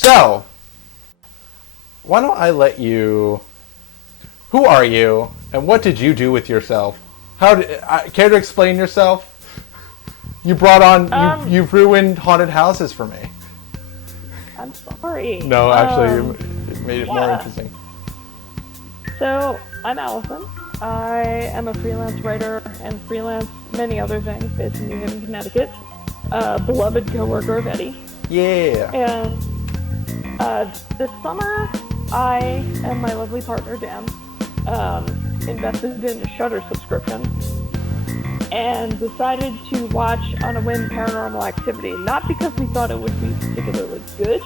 So, why don't I let you... Who are you, and what did you do with yourself? Care to explain yourself? You brought on... You've ruined haunted houses for me. I'm sorry. No, actually, it made it more interesting. So, I'm Allison. I am a freelance writer and freelance many other things based in New Haven, Connecticut. Beloved co-worker of Eddie. Yeah. And this summer, I and my lovely partner, Dan, invested in a Shudder subscription and decided to watch on a whim Paranormal Activity, not because we thought it would be particularly good,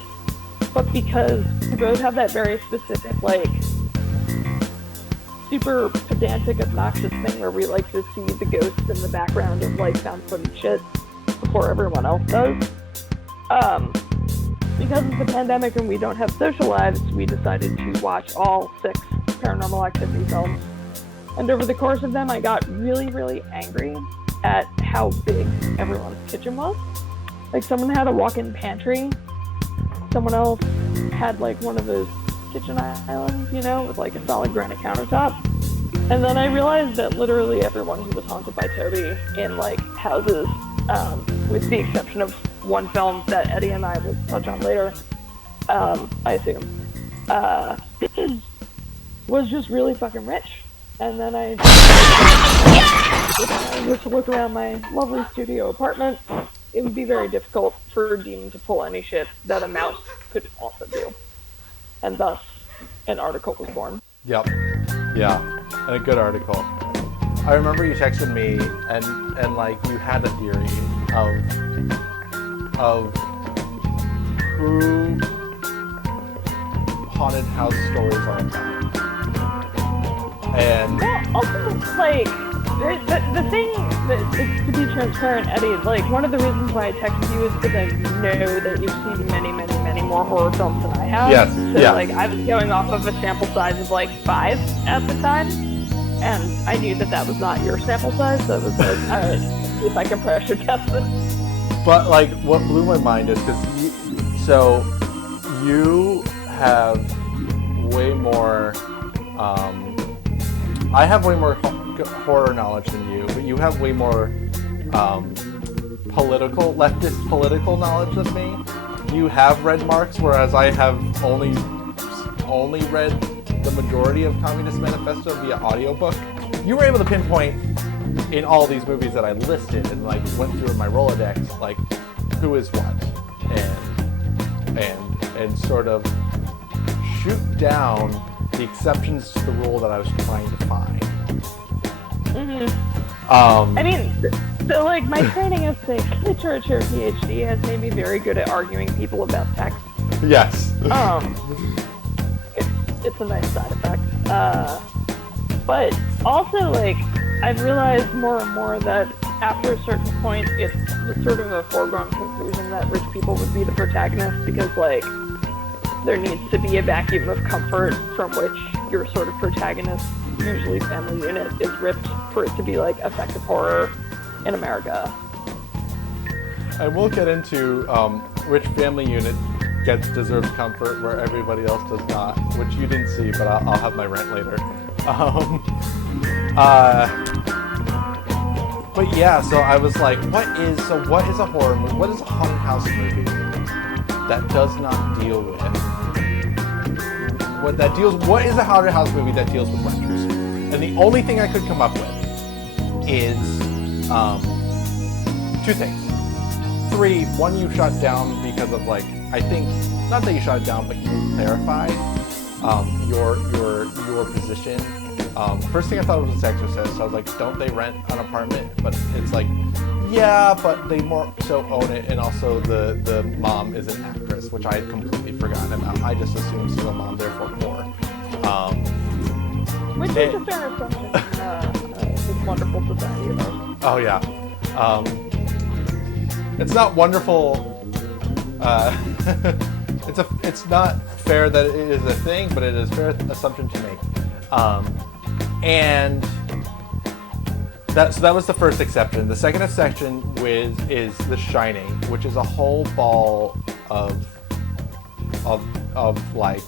but because we both have that very specific, like, super pedantic, obnoxious thing where we like to see the ghosts in the background of, like, found footage shit before everyone else does. Because of the pandemic and we don't have social lives, we decided to watch all 6 Paranormal Activity films. And over the course of them, I got really, really angry at how big everyone's kitchen was. Like, someone had a walk-in pantry. Someone else had, like, one of those kitchen islands, you know, with, like, a solid granite countertop. And then I realized that literally everyone who was haunted by Toby in, like, houses, with the exception of one film that Eddie and I will touch on later, I assume, was just really fucking rich. And then if I were to look around my lovely studio apartment, it would be very difficult for a demon to pull any shit that a mouse could also do. And thus, an article was born. Yep. Yeah. And a good article. I remember you texted me and like you had a theory of who haunted house stories are about. And well, also, like, the thing that is, to be transparent, Eddie, like, one of the reasons why I texted you is because I know that you've seen many, many, many more horror films than I have. Yes. So, like, I was going off of a sample size of, like, 5 at the time, and I knew that that was not your sample size, so it was like, alright, see if I can pressure test this. But, like, what blew my mind is because you have way more, I have way more horror knowledge than you, but you have way more leftist political knowledge than me. You have read Marx, whereas I have only read the majority of Communist Manifesto via audiobook. You were able to pinpoint in all these movies that I listed and like went through in my Rolodex, like who is what, and sort of shoot down the exceptions to the rule that I was trying to find. I mean, so like my training as a literature PhD has made me very good at arguing people about text. Yes. It's a nice side effect. But also, like, I've realized more and more that after a certain point, it's sort of a foregone conclusion that rich people would be the protagonists because, like, there needs to be a vacuum of comfort from which your sort of protagonist, usually family unit, is ripped for it to be, like, effective horror in America. I will get into which family unit deserves comfort where everybody else does not, which you didn't see, but I'll have my rant later. But yeah, so I was like, what is a horror movie? What is a haunted house movie that does not deal with what is a haunted house movie that deals with renters? And the only thing I could come up with is 2 things. 3, one you shut down because of, like, I think, not that you shut it down, but you clarified your position. First thing I thought was Exorcist. So I was like, don't they rent an apartment? But it's like, yeah, but they more so own it, and also the mom is an actress, which I had completely forgotten about. I just assumed single mom, therefore poor. Which is a fair assumption. It's wonderful society, though. Oh yeah. It's not wonderful. It's not fair that it is a thing, but it is a fair assumption to make. And that was the first exception. The second exception is The Shining, which is a whole ball of of like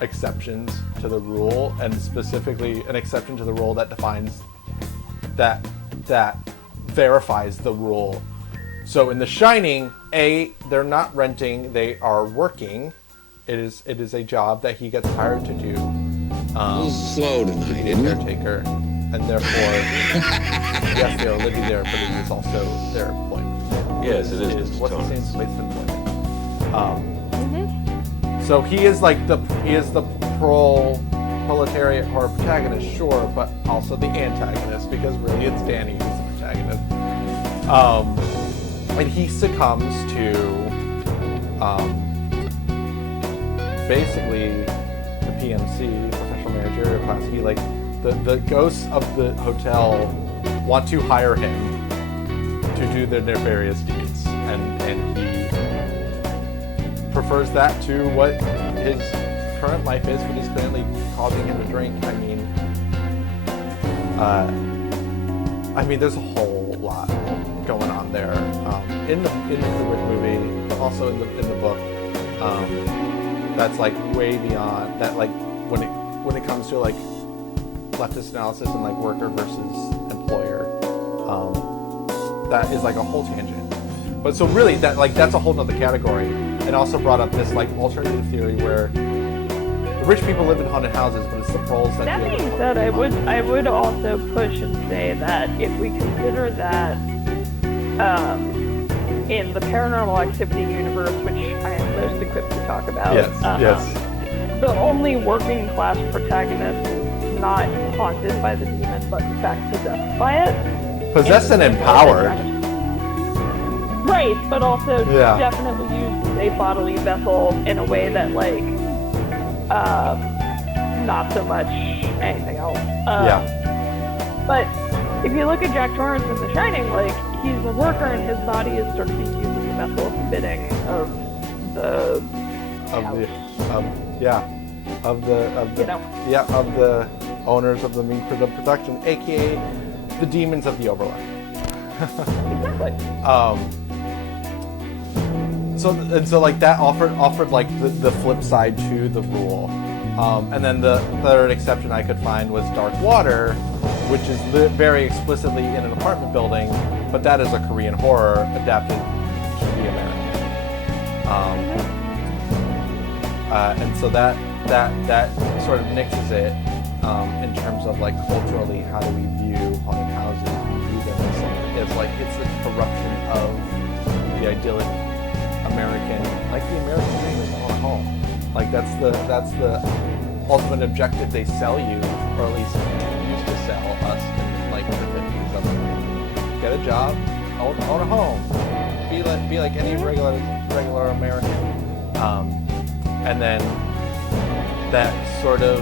exceptions to the rule, and specifically an exception to the rule that defines that verifies the rule. So in The Shining, they're not renting, they are working. It is a job that he gets hired to do. A little slow tonight, isn't it? Caretaker, and therefore, yes, they are living there, but it is also their employment. Yes, it is. What's the same place of employment? So he is the proletariat horror protagonist, sure, but also the antagonist, because really it's Danny who's the protagonist. And he succumbs to basically the PMC, professional manager class. He the ghosts of the hotel want to hire him to do their nefarious deeds, and he prefers that to what his current life is, but he's clearly causing him to drink. I mean, there's a whole lot going on there in the movie, but also in the book. That's like way beyond that. Like when it comes to like leftist analysis and like worker versus employer, that is like a whole tangent. But so really that's a whole nother category. And also brought up this like alternative theory where the rich people live in haunted houses, but it's the proles that. That being said, I would also push and say that if we consider that in the paranormal activity universe, which I am most equipped to talk about, yes. The only working class protagonist is not haunted by the demon, but in fact possessed by it. Possessed and empowered. Right, but also definitely used as a bodily vessel in a way that like not so much anything else. But if you look at Jack Torrance in The Shining, like he's a worker and his body is sort of being used as a vessel of the bidding of the owners of the meat production, aka the demons of the Overlook. Exactly. So like that offered like the flip side to the rule. And then the third exception I could find was Dark Water, which is very explicitly in an apartment building, but that is a Korean horror adapted to the American. And so that sort of nixes it in terms of like culturally, how do we view haunted houses? We view them as like it's the corruption of the idyllic American, like the American dream is on a home. Like that's the ultimate objective they sell you, or at least used to sell us in like the 50s. Of get a job, own a home, be like any regular American. And then that sort of,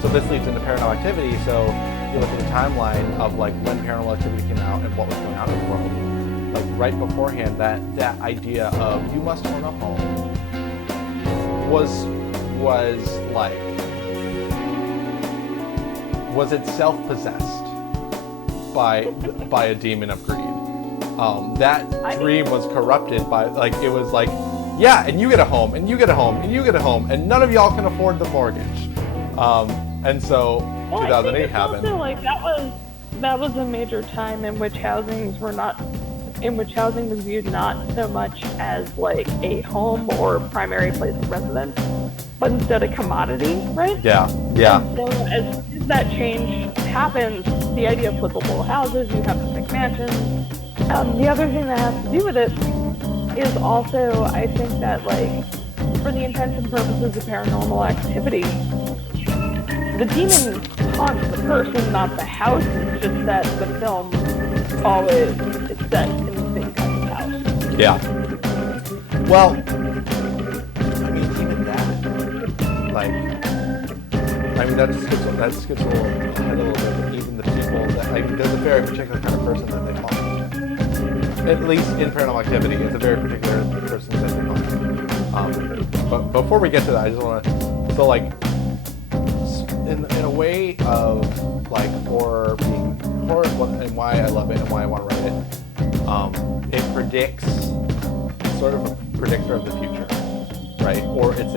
so this leads into Paranormal Activity. So you look at the timeline of like when Paranormal Activity came out and what was going on in the world. Like right beforehand, that idea of you must own a home was itself possessed by a demon of greed. That dream was corrupted by like it was like, yeah, and you get a home, and you get a home, and you get a home, and none of y'all can afford the mortgage. And so 2008 happened. Also, like that was a major time in which housing was viewed not so much as like a home or primary place of residence, but instead a commodity, right? Yeah. And so as that change happens, the idea of flippable houses, you have to make mansions. The other thing that has to do with it is also, I think that like, for the intents and purposes of Paranormal Activity, the demon haunts the person, not the house. It's just that the film always is set in the same kind of house. Yeah. Well, I mean, even that, like, that just gets a little bit. Even the people that, like, there's a very particular kind of person that they haunt. At least in Paranormal Activity, it's a very particular person that they haunt. But before we get to that, I just want to, so like, in a way of like horror being horror, and why I love it and why I want to write it, it predicts, sort of a predictor of the future. right? Or it's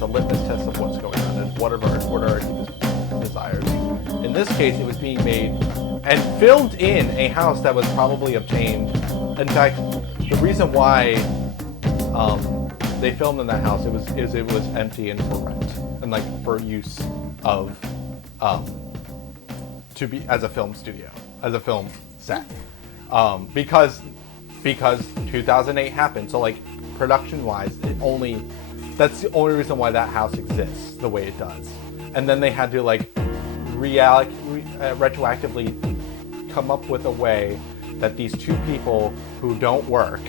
a litmus test of what's going on and what are our deepest desires. In this case, it was being made and filmed in a house that was probably obtained. In fact, the reason why they filmed in that house it was empty and for rent and like for use of to be as a film studio, as a film set, because 2008 happened. So like production wise, that's the only reason why that house exists the way it does. And then they had to like retroactively come up with a way that these two people who don't work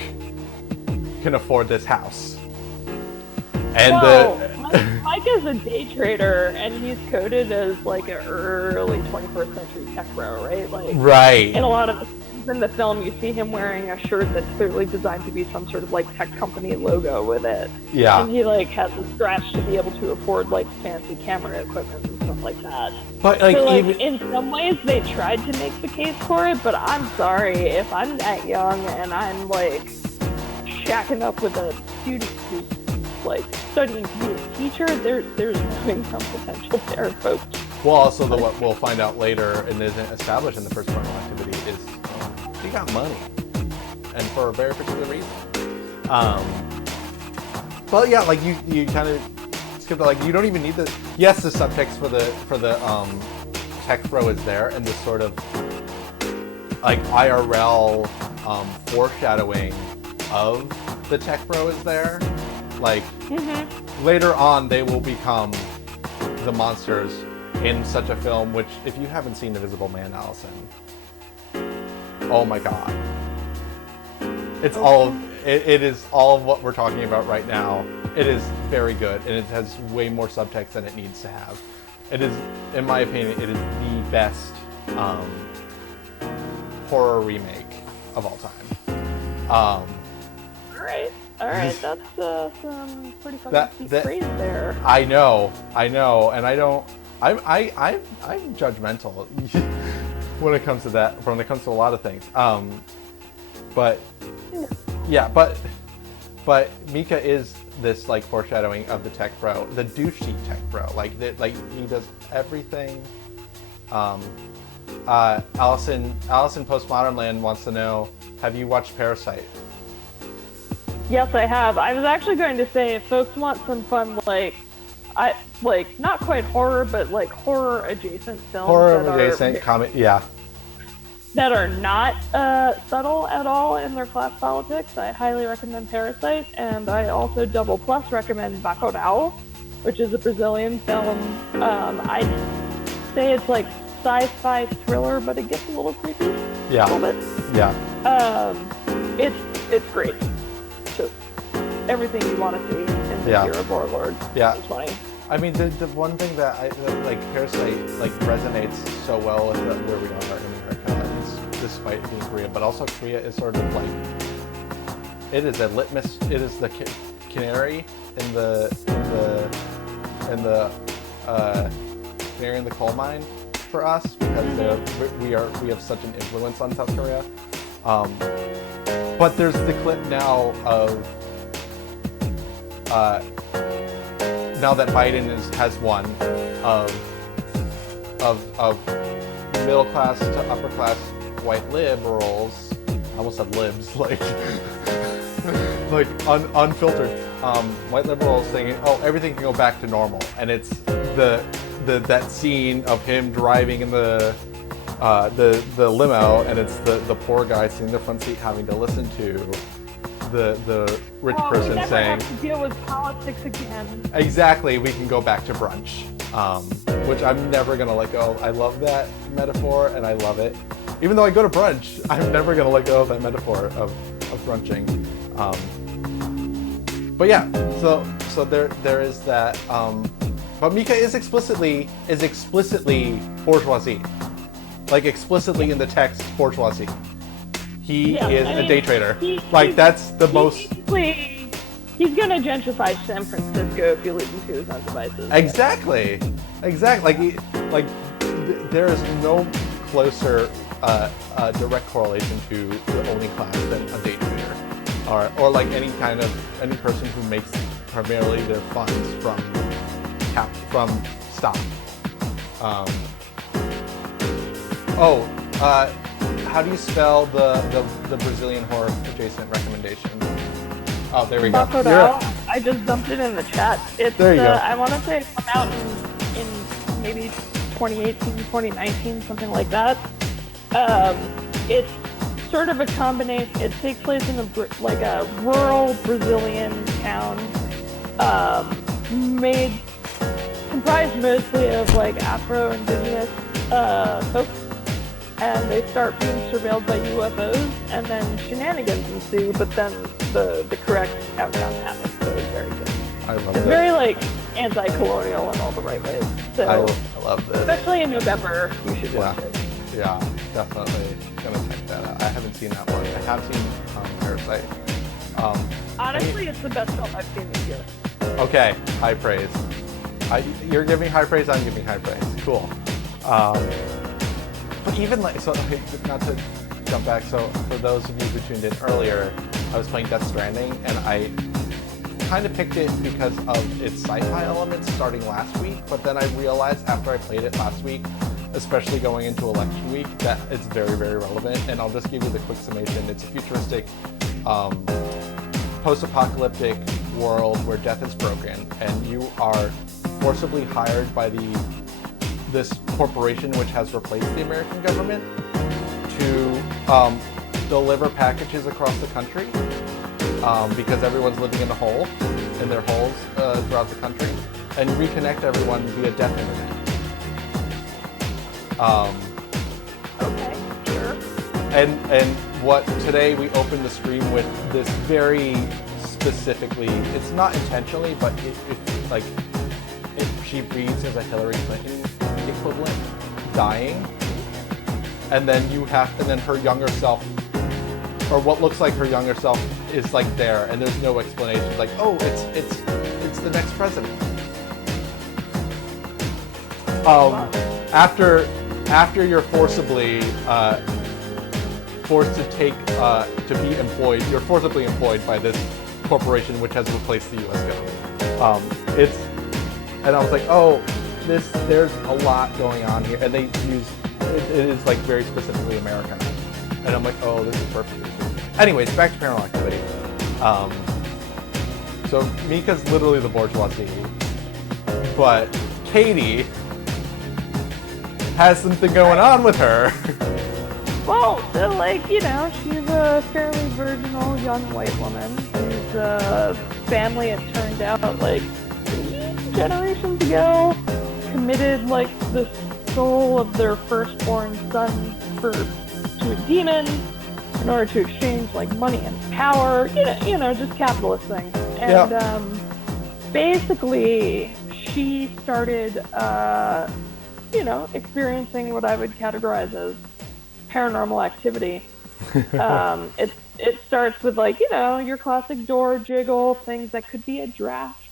can afford this house. And Mike is a day trader, and he's coded as like an early 21st century tech bro, right? Like, right. In a lot of in the film, you see him wearing a shirt that's clearly designed to be some sort of like tech company logo with it. Yeah. And he like has a scratch to be able to afford like fancy camera equipment and stuff like that. But like, so, like even in some ways, they tried to make the case for it, but I'm sorry, if I'm that young and I'm like shacking up with a student who's like studying to be a teacher, there's no income potential there, folks. Well, also what we'll find out later and isn't established in the first Paranormal Activity is he got money, and for a very particular reason. But yeah, like you kind of skipped it. Like you don't even need the subtext for the tech bro is there, and this sort of like IRL foreshadowing of the tech bro is there. Like later on, they will become the monsters in such a film. Which, if you haven't seen Invisible Man, Allison, oh my god, it's it is all of what we're talking about right now. It is very good, and it has way more subtext than it needs to have. It is, in my opinion, it is the best horror remake of all time. All right, that's some pretty fucking deep praise there. I know, and I'm judgmental when it comes to that. When it comes to a lot of things, but Mika is this like foreshadowing of the tech bro, the douchey tech bro. Like he does everything. Allison Postmodern Land wants to know: have you watched Parasite? Yes, I have. I was actually going to say, if folks want some fun, not quite horror, but like horror adjacent films. That are not subtle at all in their class politics, I highly recommend Parasite, and I also double plus recommend Bacurau, which is a Brazilian film. I'd say it's like sci-fi thriller, but it gets a little creepy. Yeah. A little bit. Yeah. It's great. Just everything you want to see in the year of our Lord. Yeah. 2020. I mean, the one thing that Parasite resonates so well with where we are in America, despite being Korea, but also Korea is sort of like, it is a litmus. It is the canary in the canary in the coal mine for us, because we have such an influence on South Korea. But there's the clip now of now that Biden has won of middle class to upper class white liberals. I almost said libs, unfiltered white liberals saying, "Oh, everything can go back to normal," and it's that scene of him driving in the limo, and it's the poor guy sitting in the front seat having to listen to the rich person we never saying, have to deal with politics again. Exactly, we can go back to brunch, which I'm never gonna let go. I love that metaphor, and I love it. Even though I go to brunch, I'm never gonna let go of that metaphor of brunching. But yeah, so there is that. But Mika is explicitly bourgeoisie. Like explicitly in the text, bourgeoisie. He is a day trader. That's the most. He's gonna gentrify San Francisco if you listen to his own devices. Exactly. There is no closer direct correlation to the owning class than a day trader, or like any person who makes primarily their funds from stock. How do you spell the Brazilian horror adjacent recommendation? Oh, there we go. I just dumped it in the chat. It's, there you go. I want to say it came out in maybe 2018, 2019, something like that. It's sort of a combination. It takes place in a rural Brazilian town, comprised mostly of like Afro-Indigenous folks, and they start being surveilled by UFOs, and then shenanigans ensue. But then the correct outcome happens. So it's very good. I love It's very like anti-colonial in all the right ways. So I love this. especially in November, you should watch it. Yeah, definitely gonna check that out. I haven't seen that one. I have seen Parasite. Honestly, it's the best film I've seen this year. Okay, high praise. You're giving high praise, I'm giving high praise. Cool. But even like, so okay, not to jump back, so for those of you who tuned in earlier, I was playing Death Stranding, and I kind of picked it because of its sci-fi elements starting last week, but then I realized after I played it last week, especially going into election week, that it's very, very relevant. And I'll just give you the quick summation. It's a futuristic, post-apocalyptic world where death is broken, and you are forcibly hired by this corporation which has replaced the American government to deliver packages across the country, because everyone's living in their holes throughout the country, and reconnect everyone via death internet. Okay, sure. And what today we opened the stream with this very specifically, it's not intentionally, but if she reads as a Hillary Clinton equivalent dying, and then her younger self, or what looks like her younger self, is like there, and there's no explanation. Like, oh, it's the next president. After you're forcibly forced to be employed, you're forcibly employed by this corporation which has replaced the U.S. government. And I was like, oh, there's a lot going on here, and it is like very specifically American, and I'm like, oh, this is perfect. Anyways, back to Paranormal Activity. So Mika's literally the bourgeoisie, but Katie has something going on with her. Well, so she's a fairly virginal young white woman whose family, it turned out, 3 generations ago, committed the soul of their firstborn son to a demon in order to exchange like money and power, just capitalist things. And basically she started experiencing what I would categorize as paranormal activity. It starts with your classic door jiggle, things that could be a draft.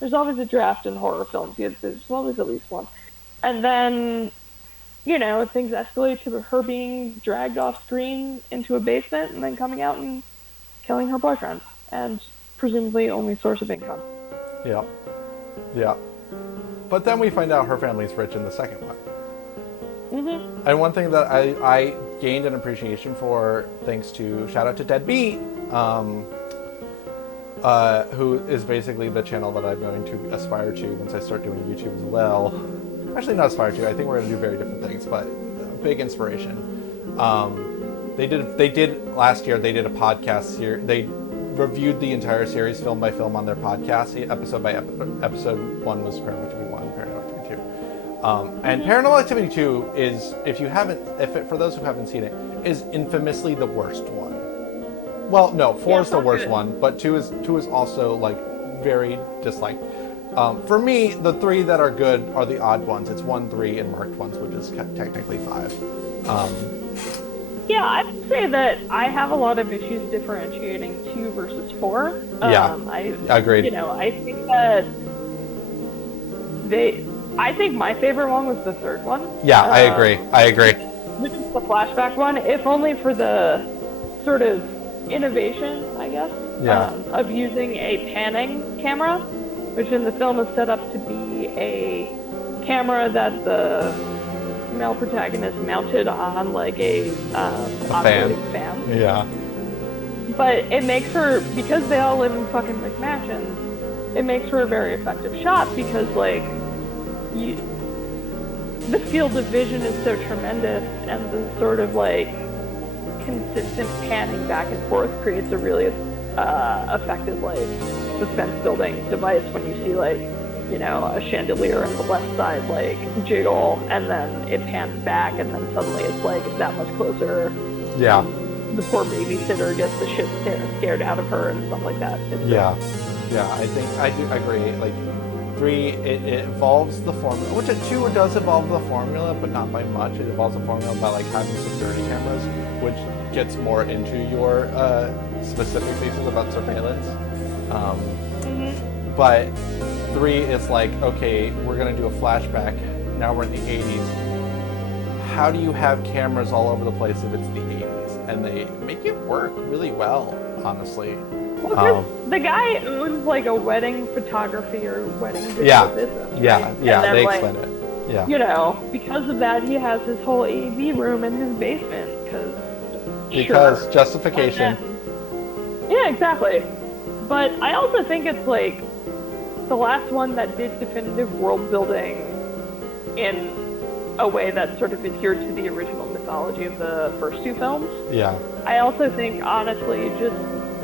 There's always a draft in horror films. There's always at least one. And then, things escalate to her being dragged off screen into a basement and then coming out and killing her boyfriend and presumably only source of income. Yeah. Yeah. But then we find out her family's rich in the second one. Mm-hmm. And one thing that I gained an appreciation for, thanks to, shout out to Deadbeat, who is basically the channel that I'm going to aspire to once I start doing YouTube as well. Actually, not aspire to. I think we're going to do very different things, but big inspiration. They did last year. They did a podcast series. They reviewed the entire series film by film on their podcast, episode by episode. Episode 1 was Paranormal Activity 1, Paranormal Activity 2. And Paranormal Activity 2 is, for those who haven't seen it, is infamously the worst one. Well, no, 4 is the worst one, but 2 is also very disliked. For me, the 3 that are good are the odd ones. It's 1, 3, and marked ones, which is technically 5. Yeah, I'd say that I have a lot of issues differentiating 2 versus 4. I agreed. I think that I think my favorite one was the 3rd one. Yeah, I agree. Which is the flashback one, if only for the sort of innovation, I guess. of using a panning camera, which in the film is set up to be a camera that the male protagonist mounted on like a operating fan. Yeah. But it makes her, because they all live in fucking McMansions, it makes for a very effective shot because like the field of vision is so tremendous, and the sort of like consistent panning back and forth creates a really effective like suspense building device when you see like, you know, a chandelier on the left side like jiggle, and then it pans back, and then suddenly it's like that much closer. Yeah. The poor babysitter gets the shit scared out of her and stuff like that. Yeah, I think I do agree. Like 3, it evolves the formula, which at 2 it does evolve the formula, but not by much. It evolves the formula by like having security cameras, which gets more into your specific pieces about surveillance. But 3 is like, okay, we're gonna do a flashback. Now we're in the 80s. How do you have cameras all over the place if it's the 80s? And they make it work really well, honestly. Well, 'cause the guy owns like a wedding photography or wedding video business. Right? Yeah, then, they like, explain it. Yeah. You know, because of that, he has his whole AV room in his basement. Because justification. Yeah, exactly. But I also think it's like the last one that did definitive world building in a way that sort of adhered to the original mythology of the first 2 films. Yeah. I also think, honestly, just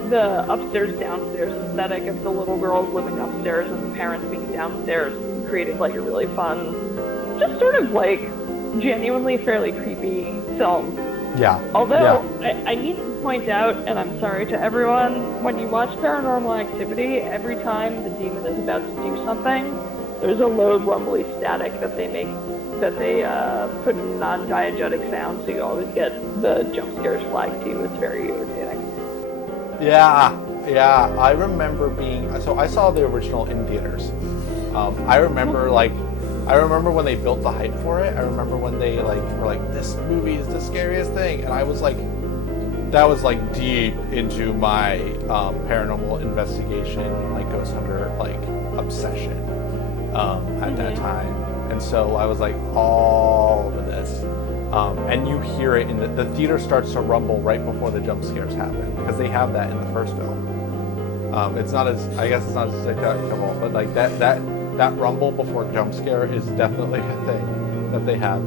the upstairs-downstairs aesthetic of the little girls living upstairs and the parents being downstairs created like a really fun, just sort of like genuinely fairly creepy film. Yeah. Although, I need to point out, and I'm sorry to everyone, when you watch Paranormal Activity, every time the demon is about to do something, there's a low rumbly static that they put in non-diegetic sound, so you always get the jump scares flagged too. It's very irritating. Yeah. I remember I saw the original in theaters. I remember when they built the hype for it. I remember when they like were like, this movie is the scariest thing, and I was like, that was like deep into my paranormal investigation, like ghost hunter like obsession at that time. And so I was like, all of this. And you hear it in the theater starts to rumble right before the jump scares happen, because they have that in the first film. It's not as acceptable, but like that rumble before jump scare is definitely a thing that they have.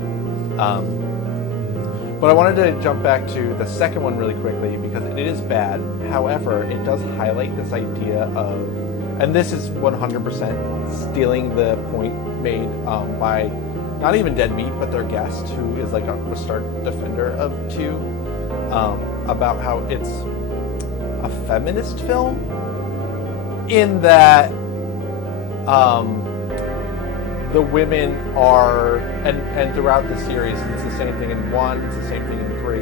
But I wanted to jump back to the second one really quickly because it is bad. However, it does highlight this idea of, and this is 100% stealing the point made by not even Dead Meat, but their guest, who is like a stark defender of 2, about how it's a feminist film in that the women are, and throughout the series, it's the same thing in 1, it's the same thing in 3.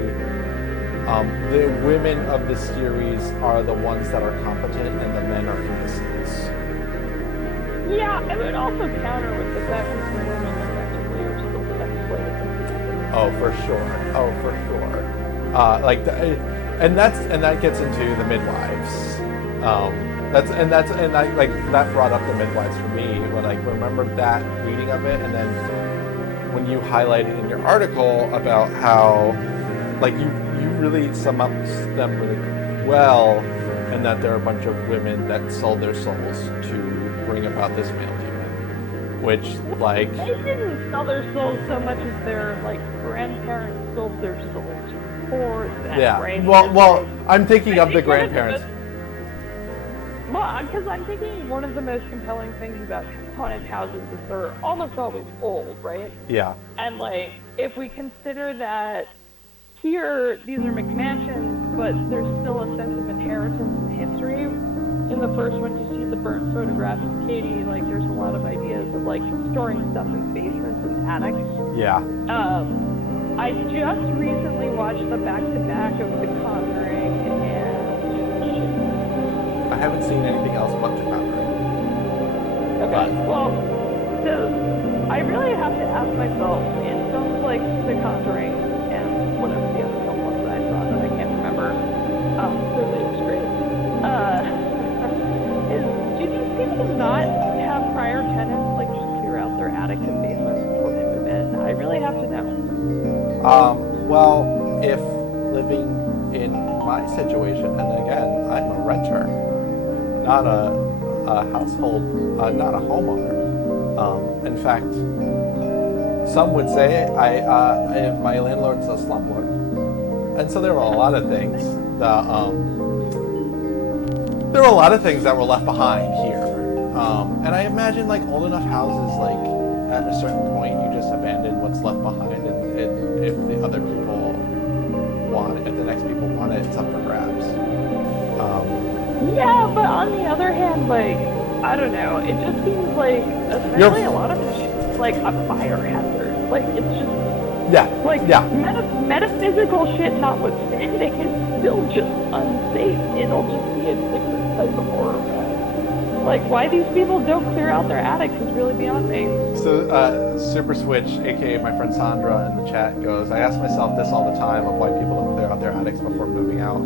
The women of the series are the ones that are competent, and the men are innocents. Yeah, it would also counter with the fact that the women effectively are still sex slaves. Oh, for sure. And that gets into the midwives. That brought up the midwives for me when I remembered that reading of it, and then when you highlighted in your article about how like you really sum up them really well, and that there are a bunch of women that sold their souls to bring about this male demon, which like they didn't sell their souls so much as their like grandparents sold their souls for them. Yeah. Right? Well, I'm thinking of the grandparents. Well, because I'm thinking one of the most compelling things about haunted houses is they're almost always old, right? Yeah. And like, if we consider that here, these are McMansions, but there's still a sense of inheritance and history. In the first one, you see the burnt photograph of Katie. Like, there's a lot of ideas of like storing stuff in basements and attics. Yeah. I just recently watched the back-to-back of The Conjuring and I haven't seen anything else but The Conjuring. Okay, well, so I really have to ask myself, in films like The Conjuring and whatever the other film was that I saw that I can't remember, clearly it was great, to not have prior tenants like just clear out their attics and basements before they move in? I really have to know. Well, if living in my situation, and again, I'm a renter, not a household, not a homeowner. In fact, some would say my landlord's a slumlord, and so there were a lot of things that were left behind here. And I imagine like old enough houses, like at a certain point, you just abandon what's left behind, and if the other people want it, if the next people want it, it's up for grabs. Yeah, but on the other hand, like, I don't know, it just seems like, especially a lot of this shit is like a fire hazard. Like, it's just, metaphysical shit notwithstanding, it's still just unsafe. It'll just be a different type of horror film. Like, why these people don't clear out their attics is really beyond me. So, Super Switch, aka my friend Sandra in the chat, goes, I ask myself this all the time of why people don't clear out their attics before moving out.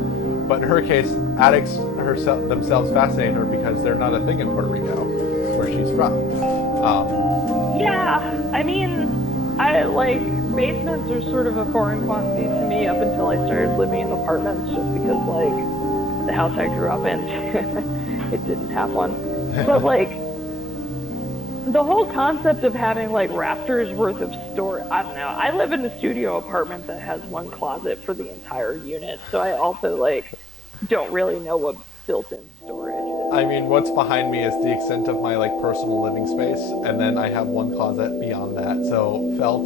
But in her case, attics themselves fascinate her because they're not a thing in Puerto Rico, where she's from. Yeah, I mean, basements are sort of a foreign quantity to me up until I started living in apartments, just because, like, the house I grew up in, it didn't have one. But, like, the whole concept of having, like, rafters worth of storage, I don't know. I live in a studio apartment that has one closet for the entire unit, so I also, like, don't really know what built-in storage is. I mean, what's behind me is the extent of my, like, personal living space, and then I have one closet beyond that. So, felt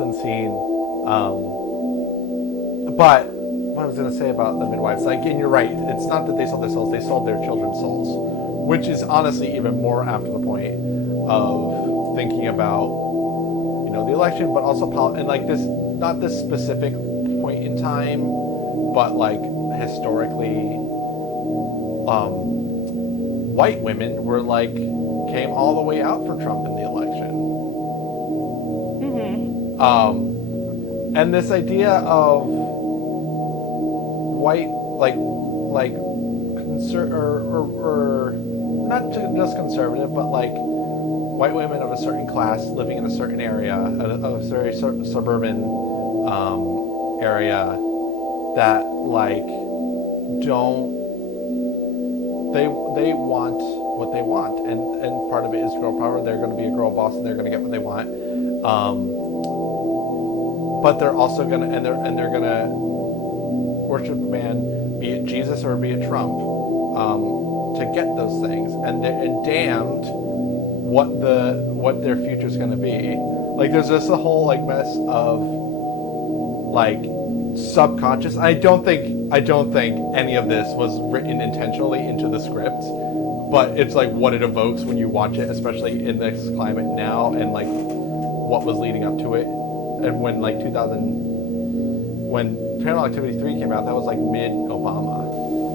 and seen. But what I was going to say about the midwives, like, and you're right, it's not that they sold their souls, they sold their children's souls, which is honestly even more after the point of thinking about, you know, the election, but also and like this, not this specific point in time, but like historically, white women were like, came all the way out for Trump in the election. And this idea of white, like or not just conservative, but like white women of a certain class living in a certain area, a very suburban area, that like they want what they want, and part of it is girl power. They're going to be a girl boss, and they're going to get what they want. But they're also gonna they're gonna worship a man, be it Jesus or be it Trump, to get those things, and damned what their future's gonna be. Like, there's just a whole like mess of like subconscious. I don't think any of this was written intentionally into the script, but it's like what it evokes when you watch it, especially in this climate now, and like what was leading up to it. And when like when Paranormal Activity 3 came out, that was like mid-Obama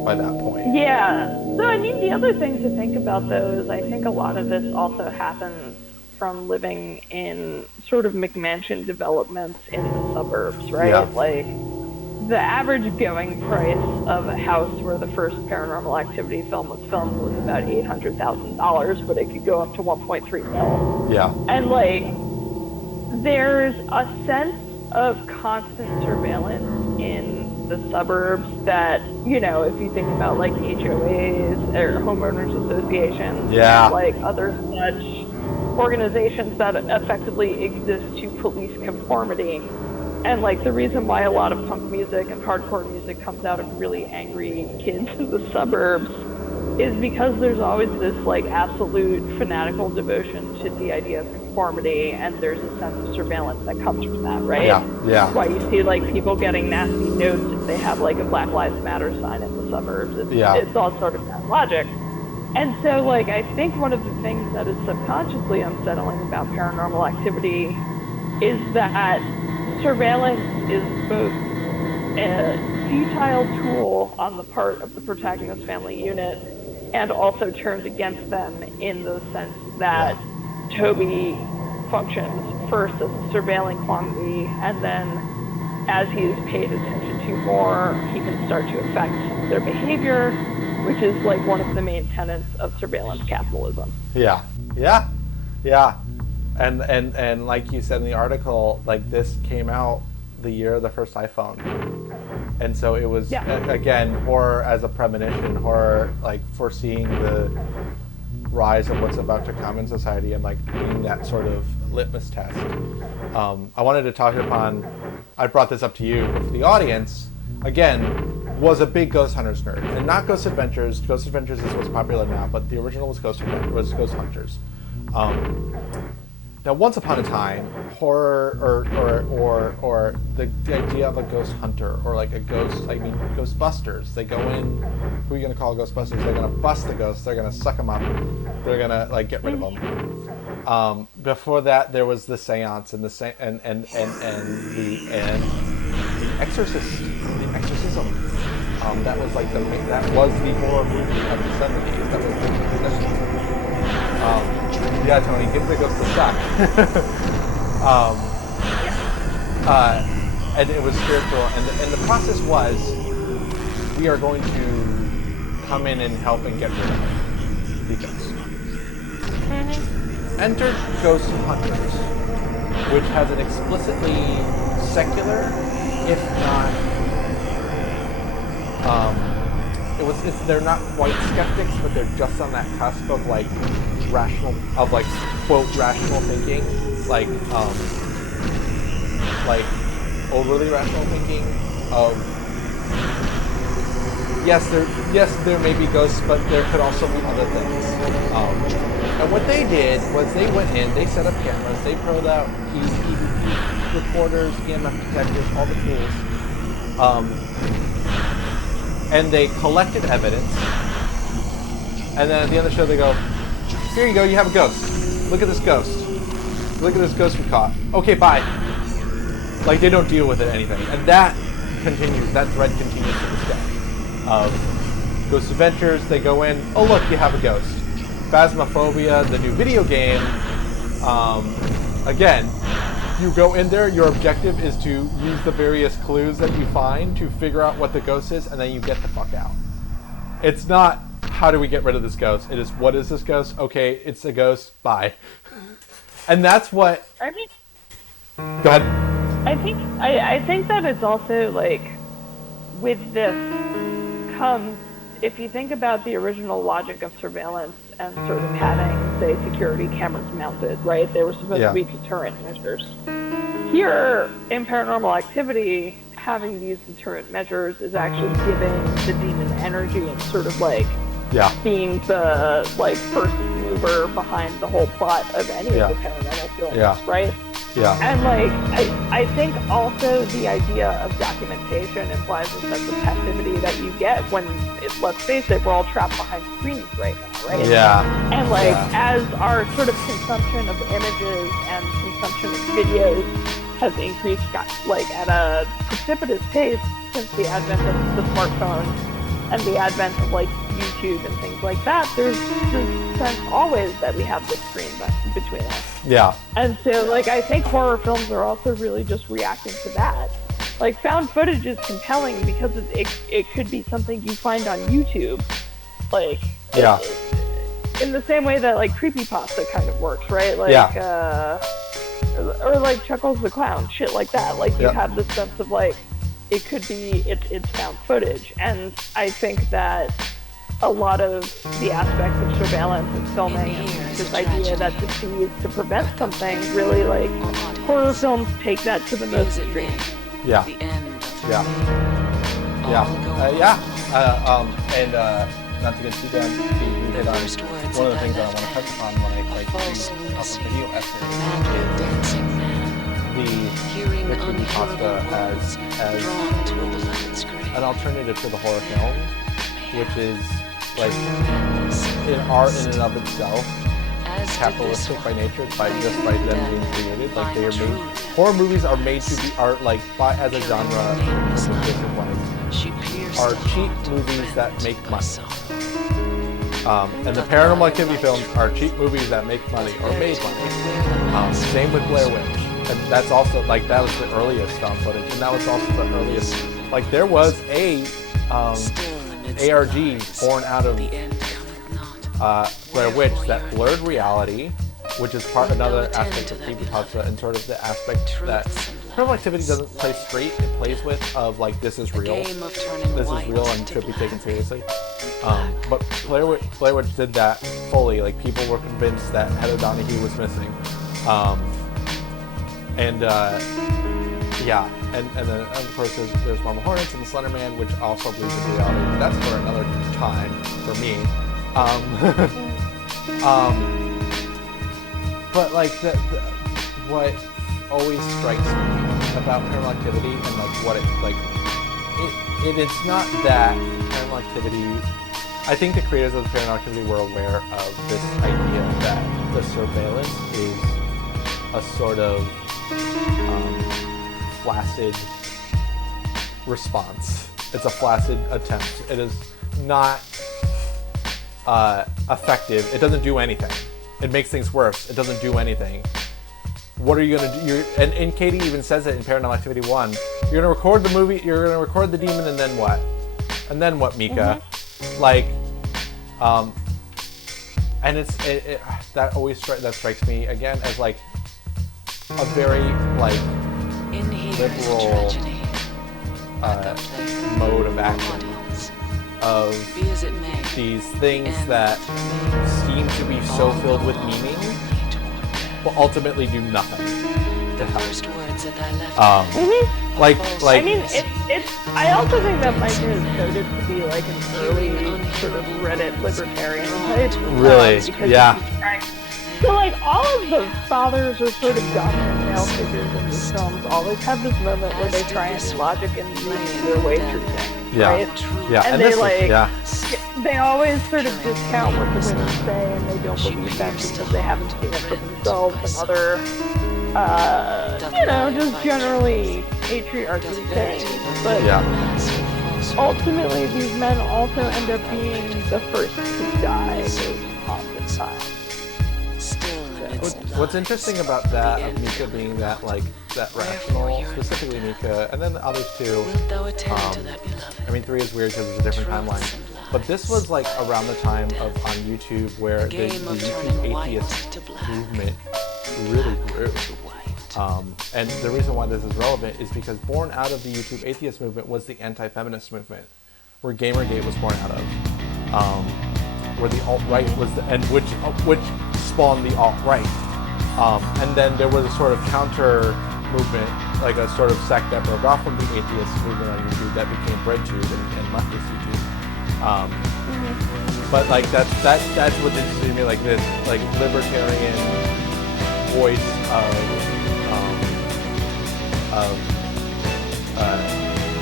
by that point. Yeah. So I mean, the other thing to think about though is I think a lot of this also happens from living in sort of McMansion developments in the suburbs, right? Yeah. Like, the average going price of a house where the first Paranormal Activity film was filmed was about $800,000, but it could go up to 1.3 mil. Yeah. And like, there's a sense of constant surveillance in the suburbs that, you know, if you think about like HOAs or homeowners associations, yeah, like other such organizations that effectively exist to police conformity. And like the reason why a lot of punk music and hardcore music comes out of really angry kids in the suburbs is because there's always this like absolute fanatical devotion to the idea of conformity, and there's a sense of surveillance that comes from that, right? Yeah. That's why you see like people getting nasty notes if they have like a Black Lives Matter sign in the suburbs. It's all sort of that logic. And so like I think one of the things that is subconsciously unsettling about Paranormal Activity is that surveillance is both a futile tool on the part of the protagonist family unit and also turns against them in the sense that Toby functions first as a surveilling quantity, and then as he is paid attention to more, he can start to affect their behavior. which is like one of the main tenets of surveillance capitalism. Yeah. And like you said in the article, like this came out the year of the first iPhone. And so it was, again, horror as a premonition, horror like foreseeing the rise of what's about to come in society and like being that sort of litmus test. I wanted to talk upon, I brought this up to you, but for the audience, again, was a big Ghost Hunters nerd. And not Ghost Adventures. Ghost Adventures is what's popular now, but the original was Ghost Hunters. Now, once upon a time, horror or the idea of a ghost hunter or like a ghost, I mean, Ghostbusters. They go in, who are you going to call Ghostbusters? They're going to bust the ghosts. They're going to suck them up. They're going to like get rid of them. Before that, there was the seance and the Exorcist, the exorcism. That was like the horror movie of the 70s. That was the possession. Yeah, Tony, give the ghost a suck. And it was spiritual, and the process was, we are going to come in and help and get rid of the ghost. Enter Ghost Hunters, which has an explicitly secular, if not, they're not quite skeptics, but they're just on that cusp of like quote rational thinking, like overly rational thinking of yes there may be ghosts, but there could also be other things. And what they did was they went in, they set up cameras, they pulled out EVP recorders, EMF detectors, all the tools. And they collected evidence, and then at the end of the show they go, here you go, you have a ghost. Look at this ghost. Look at this ghost we caught. Okay, bye. Like, they don't deal with it anything. And that continues, that thread continues to this day. Ghost Adventures, they go in, oh look, you have a ghost. Phasmophobia, the new video game, again, you go in there, your objective is to use the various clues that you find to figure out what the ghost is, and then you get the fuck out. It's not, how do we get rid of this ghost? It is, what is this ghost? Okay, it's a ghost, bye. And that's what... I mean... Go ahead. I think that it's also, like, with this comes, if you think about the original logic of surveillance and sort of having, say, security cameras mounted, right? They were supposed to be deterrent measures. Here, in Paranormal Activity, having these deterrent measures is actually giving the demon energy and sort of, like, being the, like, first mover behind the whole plot of any of the paranormal films, right? Yeah. And, like, I think also the idea of documentation implies a sense of passivity that you get when, let's face it, we're all trapped behind screens right now, right? Yeah. And, like, as our sort of consumption of images and consumption of videos has increased, like, at a precipitous pace since the advent of the smartphone and the advent of, like, YouTube and things like that, there's this sense always that we have this screen between us. Yeah. And so, like, I think horror films are also really just reacting to that. Like, found footage is compelling because it could be something you find on YouTube. Like, in the same way that, like, creepypasta kind of works, right? Like, or, like, Chuckles the Clown, shit like that. Like, you have this sense of, like, it could be, it's found footage. And I think that a lot of the aspects of surveillance and filming and this idea that to seize to prevent something, really, like, horror films take that to the most extreme. And not to get too down, you hit on one of the things that I want to touch upon when I like do a video essay. The creepypasta as an alternative to the horror film, which is like in and of itself capitalistic by nature, by them being created. Like, they are made, horror movies are made to be, are like, as a genre, are cheap movies that make money. And the Paranormal Activity films are cheap movies that make money, or made money. Same with Blair Witch. And that's also, like, that was the earliest found footage, and that was also the earliest, like, there was a ARG born out of Blair Witch that blurred reality, which is another aspect of creepypasta, and sort of the aspect that Paranormal Activity doesn't play straight. It plays with of like, this is real. This is real and should be taken seriously. But Blair Witch did that fully. Like, people were convinced that Heather Donahue was missing. And then of course there's Marble Hornets and the Slender Man, which also bleeds into reality. But that's for another time for me. But like what always strikes me about Paranormal Activity and like what it's not that Paranormal Activity. I think the creators of the Paranormal Activity were aware of this idea that the surveillance is a sort of flaccid response. It's a flaccid attempt. It is not effective. It doesn't do anything. It makes things worse. It doesn't do anything. What are you going to do? And Katie even says it in Paranormal Activity 1. You're going to record the movie, you're going to record the demon, and then what? And then what, Mika? Mm-hmm. Like, and that always strikes me again as like a very like liberal mode of action of these things that seem to be so filled with meaning, but ultimately do nothing to help. I mean, it's. I also think that Micah is noted to be like an early sort of Reddit libertarian type. Really? Yeah. So like all of the fathers or sort of dominant male figures in these films always have this moment where they try and logic and reason their way through things, right? Yeah. And they they always sort of discount what the women say, and they don't believe them because they haven't seen it for themselves and other, just generally patriarchy things. But ultimately, these men also end up being the first to die oftentimes. What's interesting about that, of Mika being that rational, specifically Mika, and then the others too. 3 is weird because it's a different timeline. But this was like around the time on YouTube where the YouTube atheist movement really grew. And the reason why this is relevant is because born out of the YouTube atheist movement was the anti-feminist movement, where Gamergate was born out of, where the alt-right was, which spawned the alt-right. And then there was a sort of counter movement, like a sort of sect that broke off from the atheist movement on YouTube that became BreadTube and leftist YouTube. But like that's what's interesting to me, like this like libertarian voice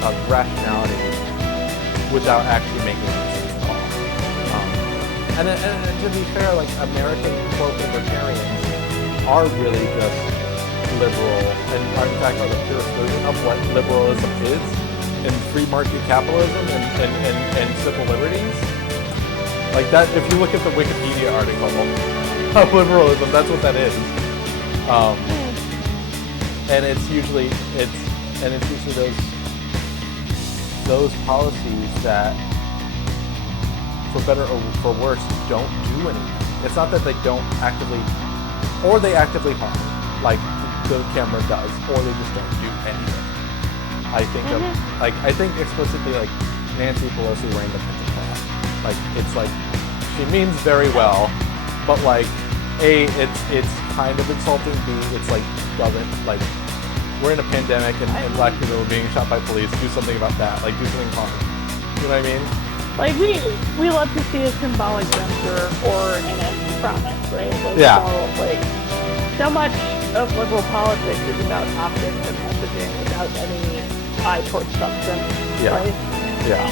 of rationality without actually making sense at all. And to be fair, like American quote libertarians are really just liberal and are in fact like a purest version of what liberalism is in free market capitalism and civil liberties. Like that, if you look at the Wikipedia article of liberalism, that's what that is. And it's usually those policies that, for better or for worse, don't do anything. It's not that they don't actively, or they actively harm, like the camera does, or they just don't do anything. I think explicitly like Nancy Pelosi wearing the pentacle. Like it's like she means very well, but like A, it's kind of insulting. B, it's like doesn't like we're in a pandemic and black people are being shot by police. Do something about that. Like do something harm. You know what I mean? Like we love to see a symbolic gesture or an end promise, right? Like, so much of liberal politics is about optics and messaging without any eye towards substance, right? Yeah.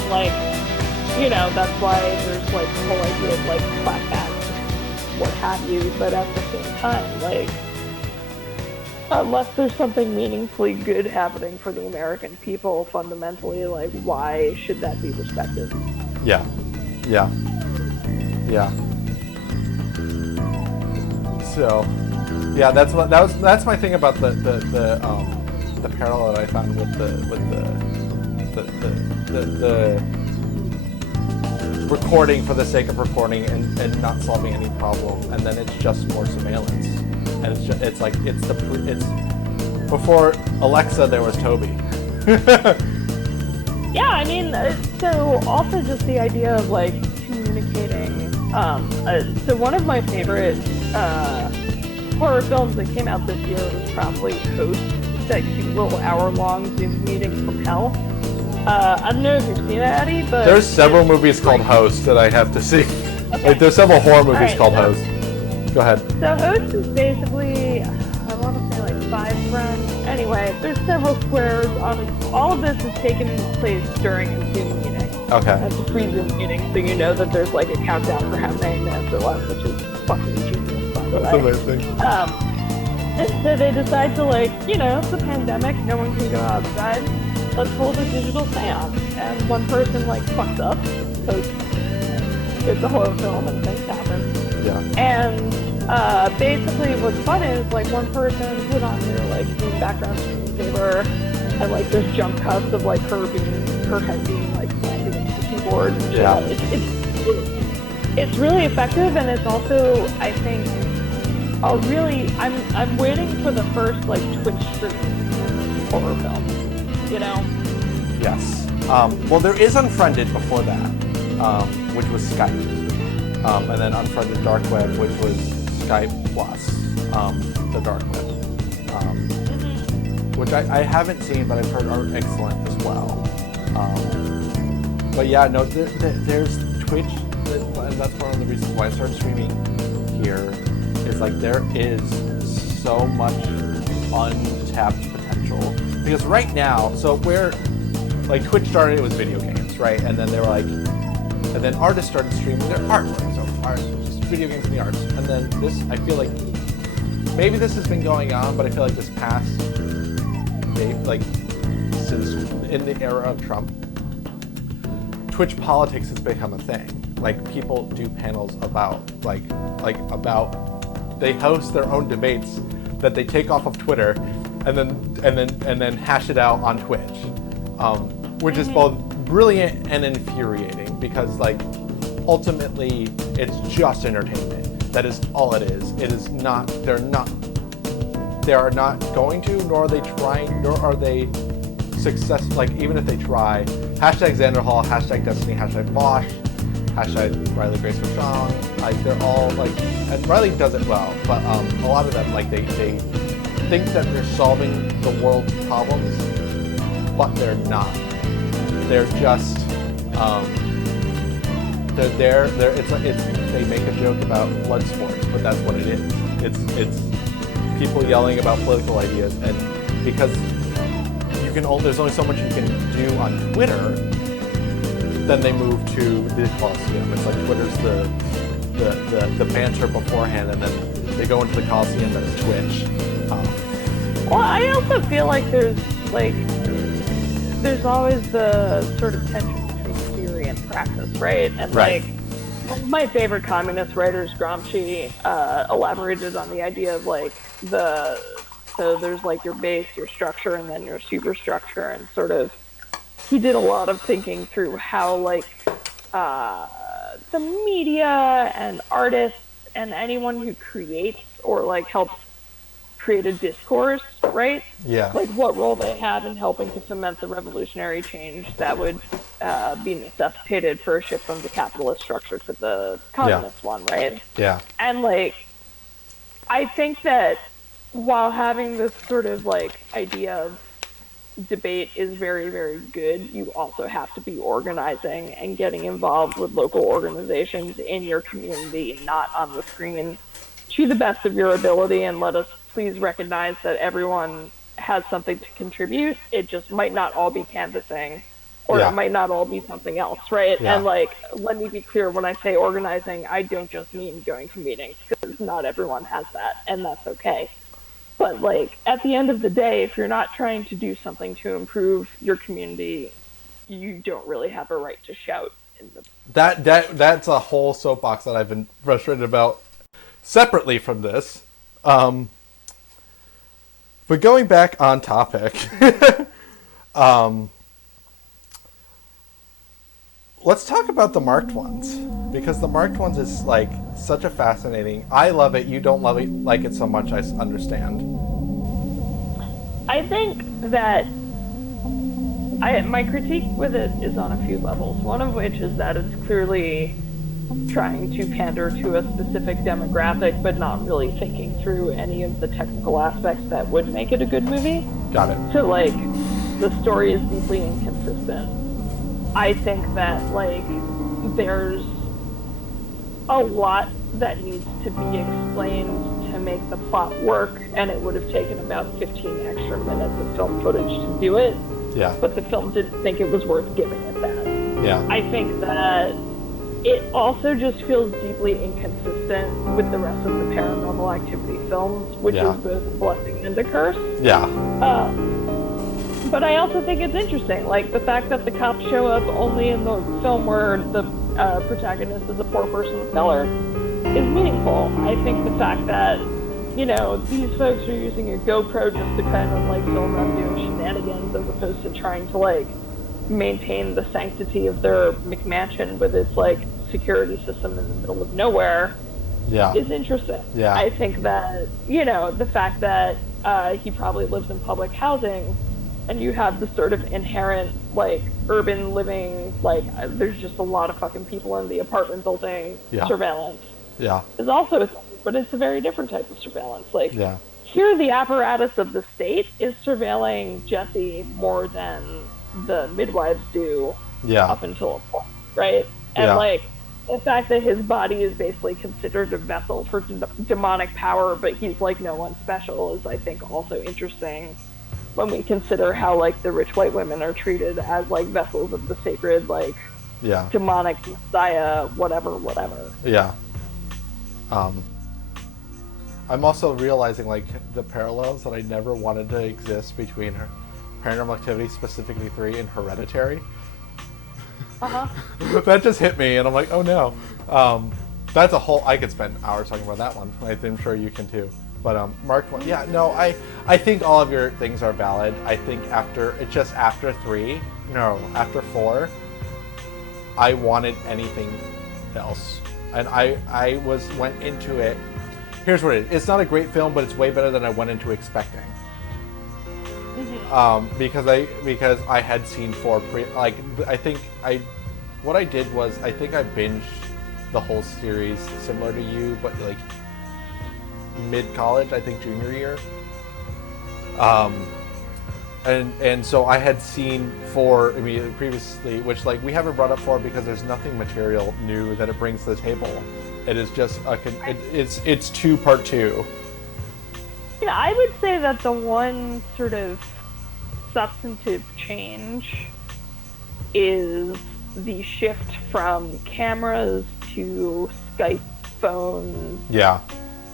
And that's why there's like the whole idea of like platforms and what have you, but at the same time, like unless there's something meaningfully good happening for the American people fundamentally, like why should that be respected? Yeah. So, yeah, that's my thing about the parallel that I found with the recording for the sake of recording and not solving any problem, and then it's just more surveillance. And it's before Alexa there was Toby. Yeah, I mean, so also just the idea of like communicating. So one of my favorite horror films that came out this year was probably Host, that cute little hour-long Zoom meeting from hell. I don't know if you've seen it, Eddie, but There's several movies called Host that I have to see. Okay. Like, there's several horror movies called so, Host. Go ahead. So Host is basically, I want to say like 5 friends. Anyway, there's several squares. All of this is taking place during a Zoom meeting. Okay. It's a free Zoom meeting, so you know that there's like a countdown for how many minutes or less, which is fucking genius, by the way. That's amazing. And so they decide to, like, you know, it's a pandemic, no one can go outside. Let's hold a digital seance. And one person, like, fucks up. So it's a horror film and things happen. Yeah. And basically what's fun is, like, one person put on their, like, Zoom background screensaver, and, like, there's jump cuts of, like, her head being, like, slammed against the keyboard. Yeah. It's really effective, and it's also, I think, I'm waiting for the first, like, Twitch stream horror film, you know? Yes. Well, there is Unfriended before that, which was Skype. And then Unfriended Dark Web, which was Skype plus the Dark Web. Which I haven't seen, but I've heard are excellent as well. But yeah, no, there's Twitch, and that's one of the reasons why I started streaming here. Is like there is so much untapped potential, because right now, so where like Twitch started, it was video games, right? And then they were like, and then artists started streaming their artwork, so art, just video games and the arts. And then this, I feel like maybe this has been going on, but I feel like this past, like since in the era of Trump, Twitch politics has become a thing. Like people do panels about they host their own debates that they take off of Twitter and then hash it out on Twitch, which is both brilliant and infuriating, because like ultimately it's just entertainment. That is all it is. It is not. They are not going to, nor are they trying, nor are they success. Like even if they try, hashtag Xander Hall, hashtag Destiny, hashtag Vosh, hashtag Riley Grace Strong, like they're all like, and Riley does it well, but a lot of them like they think that they're solving the world's problems, but they're not. They're just they're there. It's they make a joke about blood sports, but that's what it is. It's people yelling about political ideas, and because there's only so much you can do on Twitter. Then they move to the Coliseum. It's like Twitter's the banter beforehand, and then they go into the Coliseum, and it's Twitch. Well, I also feel like there's always the sort of tension between theory and practice, right? And right. Like one of my favorite communist writers, Gramsci, elaborated on the idea of like so there's like your base, your structure, and then your superstructure, and sort of he did a lot of thinking through how like the media and artists and anyone who creates or like helps create a discourse, right? Yeah. Like what role they have in helping to foment the revolutionary change that would be necessitated for a shift from the capitalist structure to the communist one, right? Yeah. And like, I think that while having this sort of like idea of debate is very, very good, you also have to be organizing and getting involved with local organizations in your community, not on the screen, to the best of your ability. And let us please recognize that everyone has something to contribute. It just might not all be canvassing, or it might not all be something else, right? Yeah. And like, let me be clear, when I say organizing, I don't just mean going to meetings, because not everyone has that, and that's okay. But like, at the end of the day, if you're not trying to do something to improve your community, you don't really have a right to shout in the... That's a whole soapbox that I've been frustrated about separately from this. But going back on topic, Let's talk about the marked ones, because the marked ones is like such a fascinating. I love it. You don't love it, like it so much. I understand. I think that my critique with it is on a few levels. One of which is that it's clearly trying to pander to a specific demographic, but not really thinking through any of the technical aspects that would make it a good movie. Got it. So, like, the story is deeply inconsistent. I think that, like, there's a lot that needs to be explained to make the plot work, and it would have taken about 15 extra minutes of film footage to do it. Yeah. But the film didn't think it was worth giving it that. Yeah. I think that it also just feels deeply inconsistent with the rest of the Paranormal Activity films, which is both a blessing and a curse. Yeah. But I also think it's interesting, like the fact that the cops show up only in the film where the protagonist is a poor person of color is meaningful. I think the fact that, you know, these folks are using a GoPro just to kind of like film them doing shenanigans as opposed to trying to like maintain the sanctity of their McMansion with its like security system in the middle of nowhere is interesting. Yeah. I think that, you know, the fact that he probably lives in public housing and you have the sort of inherent like urban living, like there's just a lot of fucking people in the apartment building surveillance is also a thing, but it's a very different type of surveillance. Like here the apparatus of the state is surveilling Jesse more than the midwives do up until a point, right? And like the fact that his body is basically considered a vessel for demonic power, but he's like no one special is I think also interesting when we consider how like the rich white women are treated as like vessels of the sacred like demonic messiah whatever. I'm also realizing like the parallels that I never wanted to exist between her Paranormal Activity, specifically 3, and Hereditary. That just hit me, and I'm like, oh no. That's a whole. I could spend hours talking about that one. I'm sure you can too. But Mark, I think all of your things are valid. I think after 4, I wanted anything else, and I went into it. Here's what it is. It's not a great film, but it's way better than I went into expecting. Because I had seen 4 what I did was I think I binged the whole series similar to you, but like mid-college, I think junior year. And so I had seen 4 immediately previously, which like we haven't brought up 4 because there's nothing material new that it brings to the table. It is just it's 2 part 2. Yeah, I would say that the one sort of substantive change is the shift from cameras to Skype phones.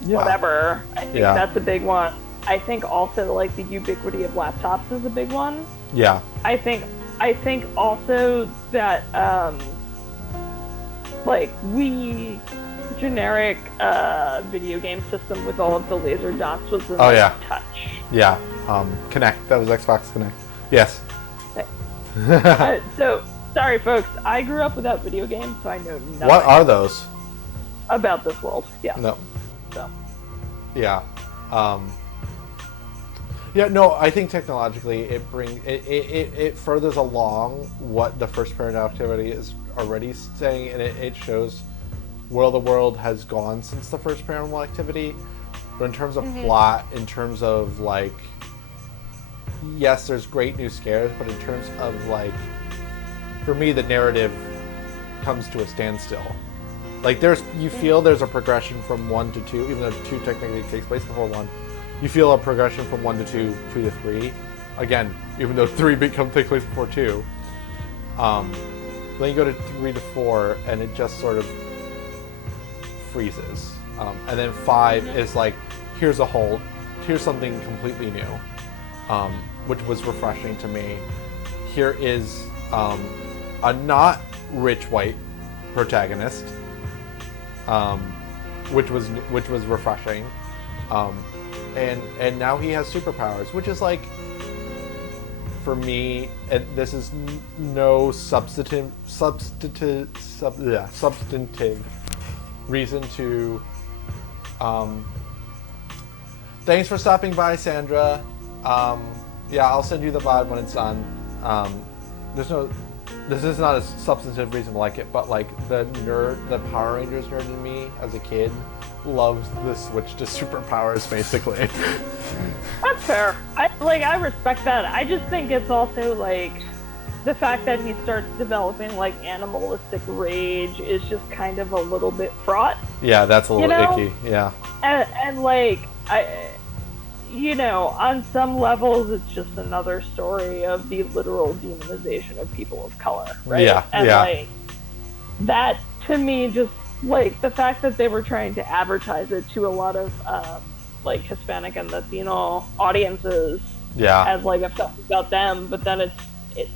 Whatever. I think that's a big one. I think also like the ubiquity of laptops is a big one. I think also that like we generic video game system with all of the laser dots was the touch. Connect. That was Xbox Connect. Yes. So sorry folks, I grew up without video games, so I know nothing. What are those? About this world. No. So. I think technologically it furthers along what the first Paranormal Activity is already saying, and it shows where the world has gone since the first Paranormal Activity. But in terms of plot, in terms of like, yes, there's great new scares, but in terms of like, for me, the narrative comes to a standstill. Like you feel there's a progression from 1 to 2, even though 2 technically takes place before 1. You feel a progression from 1 to 2, 2 to 3. Again, even though 3 takes place before 2. Then you go to 3 to 4, and it just sort of freezes. And then 5 is like, here's something completely new, which was refreshing to me. Here is a not rich white protagonist, which was refreshing, and now he has superpowers, which is like, for me, this is no substantive reason to. Thanks for stopping by, Sandra. Yeah, I'll send you the VOD when it's done. This is not a substantive reason to like it, but like the Power Rangers nerd in me as a kid loves the switch to superpowers, basically. That's fair. I respect that. I just think it's also like the fact that he starts developing like animalistic rage is just kind of a little bit fraught. Yeah, that's a little icky. Yeah. And like on some levels, it's just another story of the literal demonization of people of color, right? Yeah, and like that to me, just like the fact that they were trying to advertise it to a lot of like Hispanic and Latino audiences, as like a film about them, but then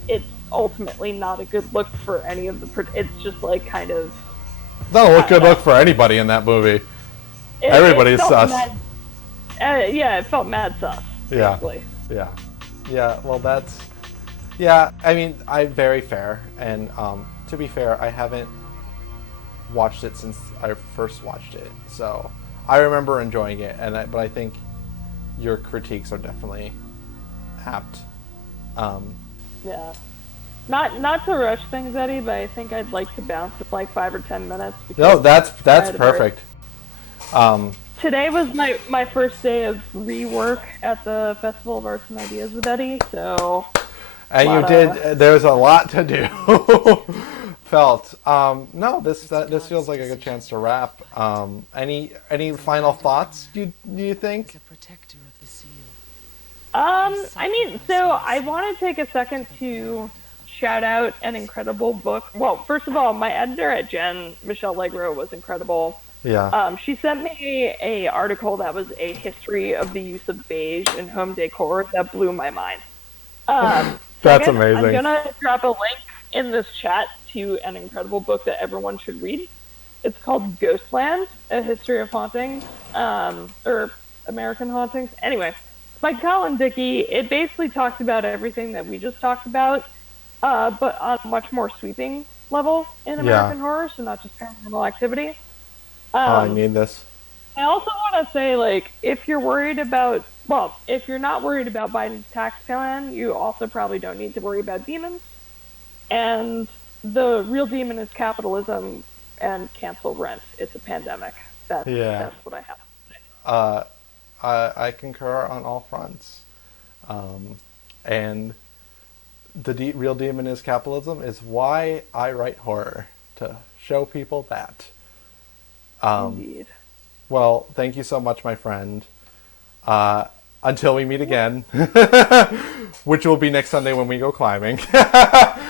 it's ultimately not a good look for any of the. It's just like kind of not a good look for anybody in that movie. Everybody's sus. It felt mad sus. Basically. Yeah. Well, that's. Yeah, I mean, I'm very fair, and to be fair, I haven't watched it since I first watched it, so I remember enjoying it, but I think your critiques are definitely apt. Yeah. Not to rush things, Eddie, but I think I'd like to bounce in like 5 or 10 minutes. No, that's perfect. Today was my first day of rework at the Festival of Arts and Ideas with Eddie, so. And you did. There's a lot to do. Felt. No, this feels like a good chance to wrap. Any final thoughts? Do you think? I mean, so I want to take a second to shout out an incredible book. Well, first of all, my editor at Gen, Michelle Legro, was incredible. Yeah. She sent me a article that was a history of the use of beige in home decor that blew my mind. That's amazing. I'm gonna drop a link in this chat to an incredible book that everyone should read. It's called Ghostland: A History of Hauntings, or American Hauntings. Anyway, by Colin Dickey. It basically talks about everything that we just talked about, but on a much more sweeping level in American horror, so not just Paranormal Activity. I need this. I also want to say, like, if you're not worried about Biden's tax plan, you also probably don't need to worry about demons. And the real demon is capitalism and cancel rent. It's a pandemic. That's what I have to say. I concur on all fronts. And the real demon is capitalism is why I write horror, to show people that. Indeed. Well, thank you so much, my friend. Until we meet again, which will be next Sunday when we go climbing. Yes.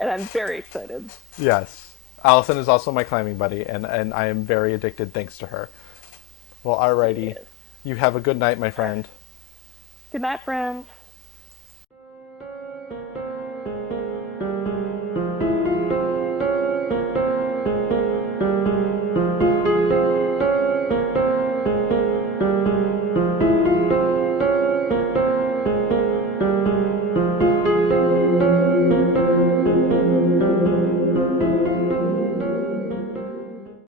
And I'm very excited. Yes. Allison is also my climbing buddy, and I am very addicted thanks to her. Well, alrighty. You have a good night, my friend. Good night, friends.